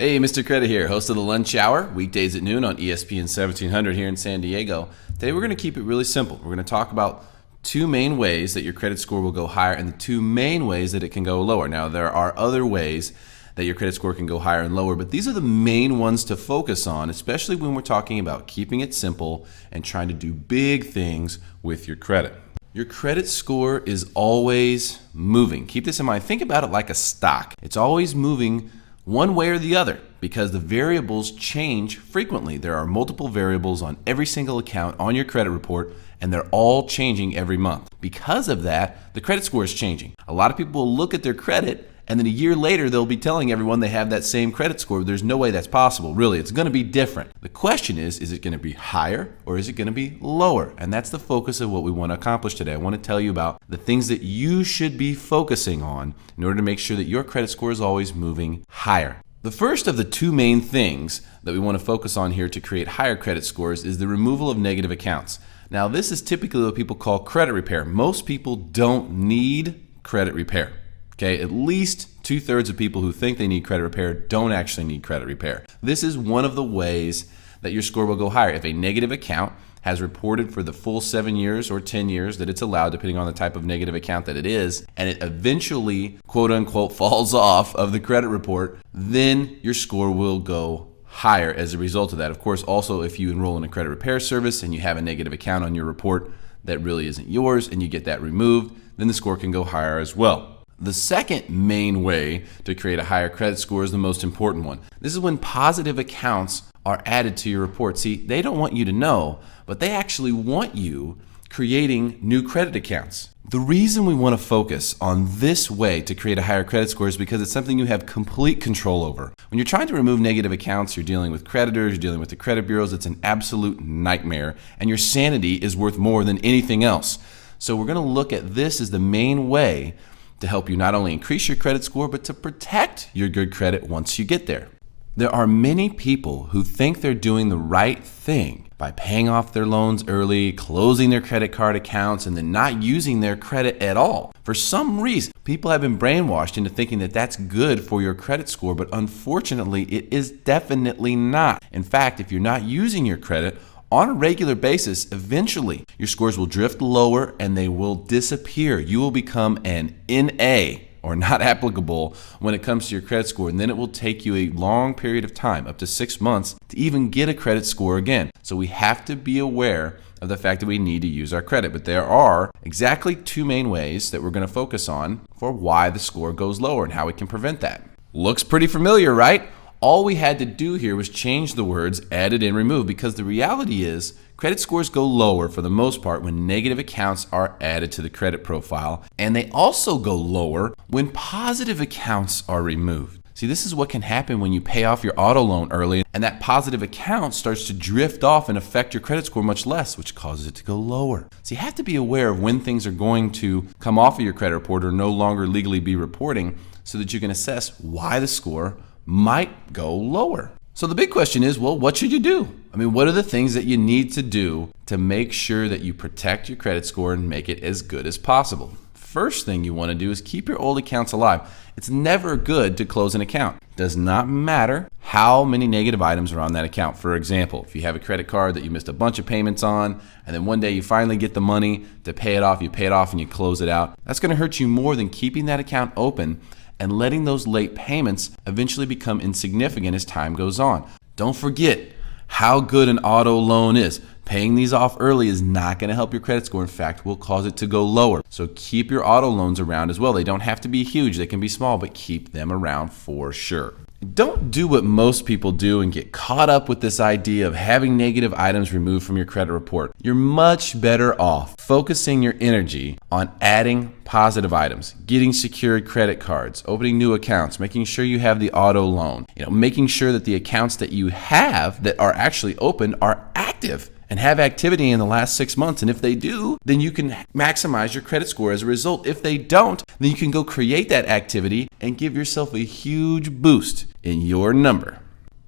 Hey, Mr. Credit here, host of the Lunch Hour, weekdays at noon on ESPN 1700 here in San Diego. Today we're going to keep it really simple. We're going to talk about two main ways that your credit score will go higher and the two main ways that it can go lower. Now, there are other ways that your credit score can go higher and lower, but these are the main ones to focus on, especially when we're talking about keeping it simple and trying to do big things with your credit. Your credit score is always moving. Keep this in mind. Think about it like a stock. It's always moving one way or the other because the variables change frequently. There are multiple variables on every single account on your credit report, and they're all changing every month. Because of that, the credit score is changing. A lot of people will look at their credit, and then a year later, they'll be telling everyone they have that same credit score. There's no way that's possible. Really, it's going to be different. The question is it going to be higher or is it going to be lower? And that's the focus of what we want to accomplish today. I want to tell you about the things that you should be focusing on in order to make sure that your credit score is always moving higher. The first of the two main things that we want to focus on here to create higher credit scores is the removal of negative accounts. Now, this is typically what people call credit repair. Most people don't need credit repair. Okay, at least 2/3 of people who think they need credit repair don't actually need credit repair. This is one of the ways that your score will go higher. If a negative account has reported for the full 7 years or 10 years that it's allowed, depending on the type of negative account that it is, and it eventually, quote unquote, falls off of the credit report, then your score will go higher as a result of that. Of course, also if you enroll in a credit repair service and you have a negative account on your report that really isn't yours and you get that removed, then the score can go higher as well. The second main way to create a higher credit score is the most important one. This is when positive accounts are added to your report. See, they don't want you to know, but they actually want you creating new credit accounts. The reason we want to focus on this way to create a higher credit score is because it's something you have complete control over. When you're trying to remove negative accounts, you're dealing with creditors, you're dealing with the credit bureaus, it's an absolute nightmare, and your sanity is worth more than anything else. So we're going to look at this as the main way to help you not only increase your credit score, but to protect your good credit once you get there. There are many people who think they're doing the right thing by paying off their loans early, closing their credit card accounts, and then not using their credit at all. For some reason, people have been brainwashed into thinking that that's good for your credit score, but unfortunately, it is definitely not. In fact, if you're not using your credit on a regular basis, eventually your scores will drift lower and they will disappear. You will become an NA, or not applicable, when it comes to your credit score, and then it will take you a long period of time, up to 6 months, to even get a credit score again. So we have to be aware of the fact that we need to use our credit. But there are exactly two main ways that we're going to focus on for why the score goes lower and how we can prevent that. Looks pretty familiar, right? All we had to do here was change the words added and removed, because the reality is credit scores go lower for the most part when negative accounts are added to the credit profile, and they also go lower when positive accounts are removed. See, this is what can happen when you pay off your auto loan early and that positive account starts to drift off and affect your credit score much less, which causes it to go lower. So you have to be aware of when things are going to come off of your credit report or no longer legally be reporting so that you can assess why the score might go lower. So the big question is, well, what should you do? I mean, what are the things that you need to do to make sure that you protect your credit score and make it as good as possible? First thing you want to do is keep your old accounts alive. It's never good to close an account. It does not matter how many negative items are on that account. For example, if you have a credit card that you missed a bunch of payments on, and then one day you finally get the money to pay it off, you pay it off and you close it out, that's going to hurt you more than keeping that account open and letting those late payments eventually become insignificant as time goes on. Don't forget how good an auto loan is. Paying these off early is not going to help your credit score. In fact, will cause it to go lower. So keep your auto loans around as well. They don't have to be huge. They can be small, but keep them around for sure. Don't do what most people do and get caught up with this idea of having negative items removed from your credit report. You're much better off focusing your energy on adding positive items, getting secured credit cards, opening new accounts, making sure you have the auto loan, making sure that the accounts that you have that are actually open are active and have activity in the last 6 months. And if they do, then you can maximize your credit score as a result. If they don't, then you can go create that activity and give yourself a huge boost in your number.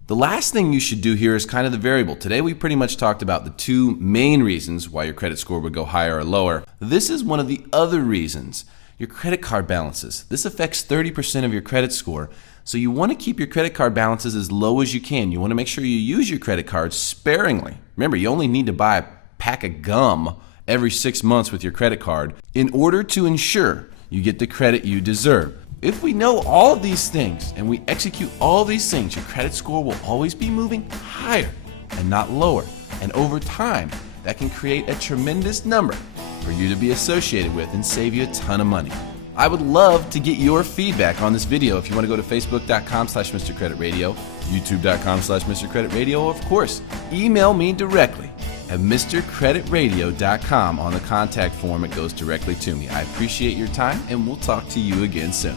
The last thing you should do here is kind of the variable. Today we pretty much talked about the two main reasons why your credit score would go higher or lower. This is one of the other reasons, your credit card balances. This affects 30% of your credit score. So you want to keep your credit card balances as low as you can. You want to make sure you use your credit cards sparingly. Remember, you only need to buy a pack of gum every 6 months with your credit card in order to ensure you get the credit you deserve. If we know all of these things and we execute all these things, your credit score will always be moving higher and not lower. And over time, that can create a tremendous number for you to be associated with and save you a ton of money. I would love to get your feedback on this video. If you want to go to facebook.com/MrCreditRadio, youtube.com/MrCreditRadio, or of course, email me directly at MrCreditRadio.com on the contact form. It goes directly to me. I appreciate your time, and we'll talk to you again soon.